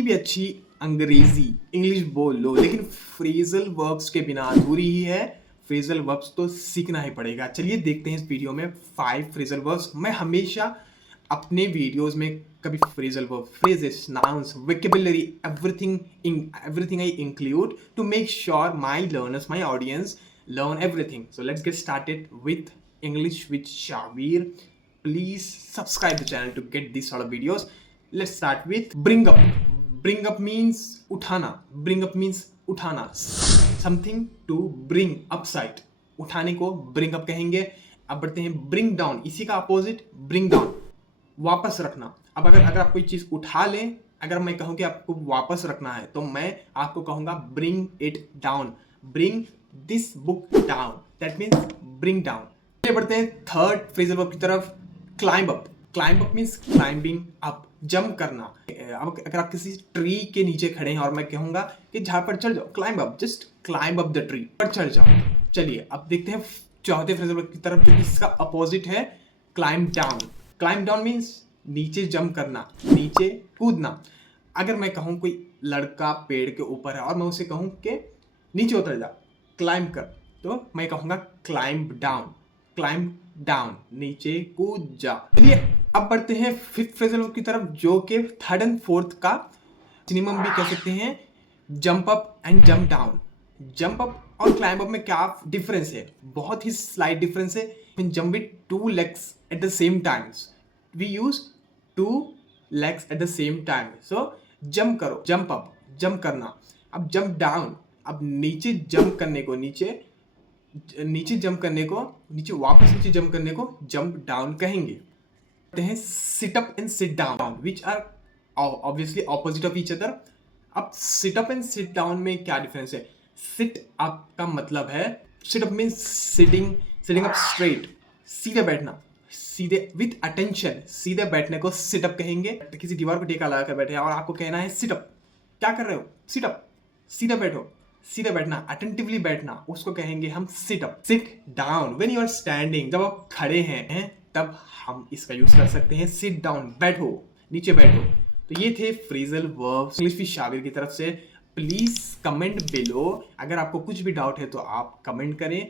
कितनी भी अच्छी अंग्रेजी इंग्लिश बोल लो, लेकिन फ्रेजल वर्ब्स के बिना अधूरी ही है। फ्रेजल वर्ब्स तो सीखना ही पड़ेगा। चलिए देखते हैं इस वीडियो में 5 फ्रेजल वर्ब्स। मैं हमेशा अपने वीडियोस में कभी phrasal verb, phrases, nouns, vocabulary, everything I include to make sure my learners, my audience learn everything. So let's get started with English with Shabir. Please subscribe the channel to get these sort of videos. Let's start with bring up. Bring up means उठाना. Bring up means उठाना. Something to bring upside. उठाने को bring up कहेंगे. अब बढ़ते हैं bring down. इसी का opposite bring down. वापस रखना। अब अगर आप कोई चीज उठा लें, अगर मैं कहूं कि आपको वापस रखना है, तो मैं आपको कहूंगा bring it down. Bring this book down. That means bring down. चलिए बढ़ते हैं थर्ड फ्रेजल वर्ब की तरफ, climb up. Climb up means climbing up. Jump करना। अब अगर आप किसी ट्री के नीचे खड़े हैं और मैं कहूंगा कि झाड़ पर चढ़ जाओ, climb up, just climb up the tree, पर चढ़ जाओ। चलिए अब देखते हैं चौथे फ्रेजल वर्ब की तरफ, जो इसका अपोजिट है climb down. Climb down means नीचे जंप करना, नीचे कूदना। अगर मैं कहूं कोई लड़का पेड़ के ऊपर है और मैं उसे कहूं कि नीचे उतर जा, क्लाइंब कर, तो मैं कहूंगा क्लाइंब डाउन. क्लाइंब डाउन, नीचे कूद जा. चलिए अब बढ़ते हैं फिफ्थ फ्रेजल वर्ब की तरफ, जो कि थर्ड एंड फोर्थ का सिनोनिम भी कह सकते हैं. Jump up and jump down. Jump up और क्लाइंब अप में क्या डिफरेंस है? बहुत ही स्लाइट डिफरेंस है. Jump with 2 legs at the same times. We use 2 legs at the same time. So jump करो, जंप अप, जंप करना. अब jump down, अब नीचे जंप करने को, नीचे जंप करने को, वापस नीचे जंप करने को जंप डाउन कहेंगे. कहते हैं sit up and sit down, which are obviously opposite of each other. अब sit up and sit down में क्या डिफरेंस है? सिट अप का मतलब है, sit up means sitting up straight, सीधे बैठना, सीधे विथ अटेंशन, सीधे बैठने को सिट अप कहेंगे. किसी दीवार को टेका लगा कर बैठे और आपको कहना है सिट अप. क्या कर रहे हो? सिट अप, सीधे बैठो. सीधे बैठना, अटेंटिवली बैठना, उसको कहेंगे हम sit up. Sit down when you are standing, जब आप खड़े हैं तब हम इसका यूज कर सकते हैं. सिट डाउन, बैठो, नीचे बैठो. तो ये थे phrasal verbs English with Shabir की तरफ से. Please comment below. अगर आपको कुछ भी डाउट है तो आप कमेंट करें.